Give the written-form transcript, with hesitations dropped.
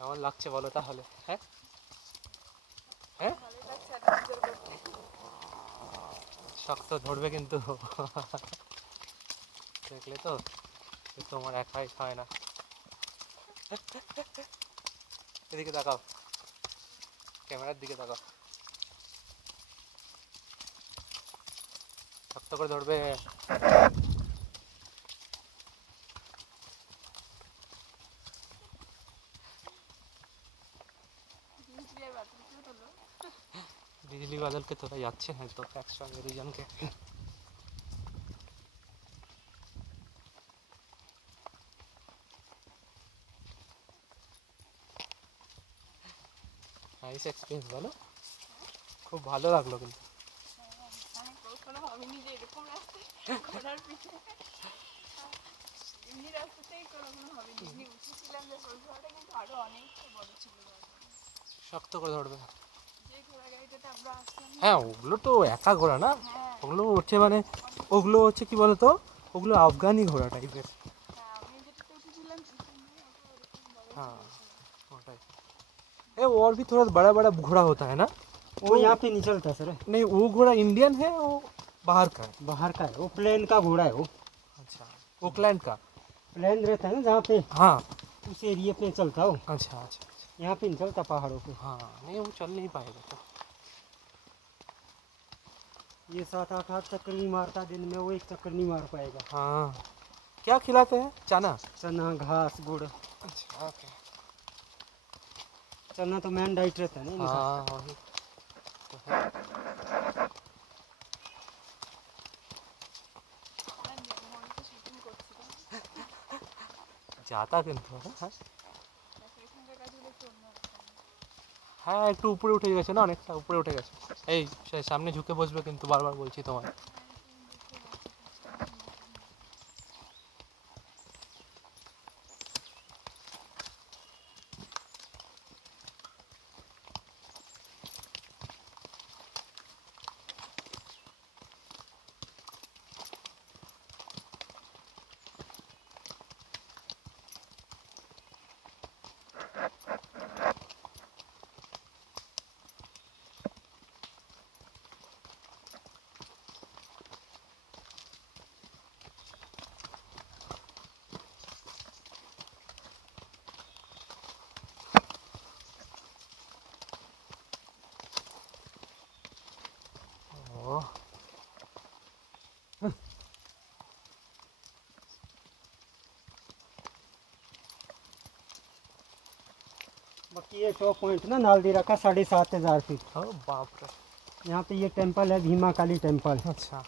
কেমন লাগছে বলো তাহলে? হ্যাঁ হ্যাঁ, শক্ত ধরবে কিন্তু। দেখলে তো, তোমার একাই খায় না। এদিকে তাকাও, ক্যামেরার দিকে তাকাও, শক্ত করে ধরবে। বিজলি বাদলকে তোরা যাচ্ছে না তো একসঙ্গে দুজনকে। নাইস এক্সপিরিয়েন্স বলো, খুব ভালো লাগলো কিন্তু। শক্ত করে ধরবে। হ্যাঁ ওগুলো তো একা ঘোড়া না, ওগুলো হচ্ছে মানে, ওগুলো হচ্ছে কি বলতো, ওগুলো আফগানি ঘোড়া টাইপের। हाँ ए और भी थोड़ा बड़ा बड़ा घोड़ा होता है ना? वो यहाँ पे नहीं चलता सर। नहीं वो घोड़ा इंडियन है, वो बाहर का है। बाहर का है वो, प्लेन का घोड़ा है वो। अच्छा, ओकलैंड का। प्लेन रहता है ना जहाँ पे, हाँ उस एरिया पे चलता हो। अच्छा अच्छा। यहाँ पे नहीं चलता पहाड़ों पे। हाँ नहीं वो चल नहीं पाएगा तो। ये 7-8 चक्कर नहीं मारता दिन में, वो एक चक्कर नहीं मार पाएगा। हाँ क्या खिलाते हैं? चना? चना, घास, गुड़। अच्छा ओके। चना तो मेन डाइट रहता है ना इनका। हाँ वही तो है। जाता কিন্তু হ্যাঁ হ্যাঁ একটু উপরে উঠে গেছে না, অনেকটা উপরে উঠে গেছে। এই সামনে ঝুঁকে বসবে কিন্তু, বারবার বলছি তোমায়। ও बाकी ये टॉप पॉइंट ना नालदीरा का 7,500 फीट। बाप रे। यहाँ पे ये टेम्पल है भीमा काली टेम्पल। अच्छा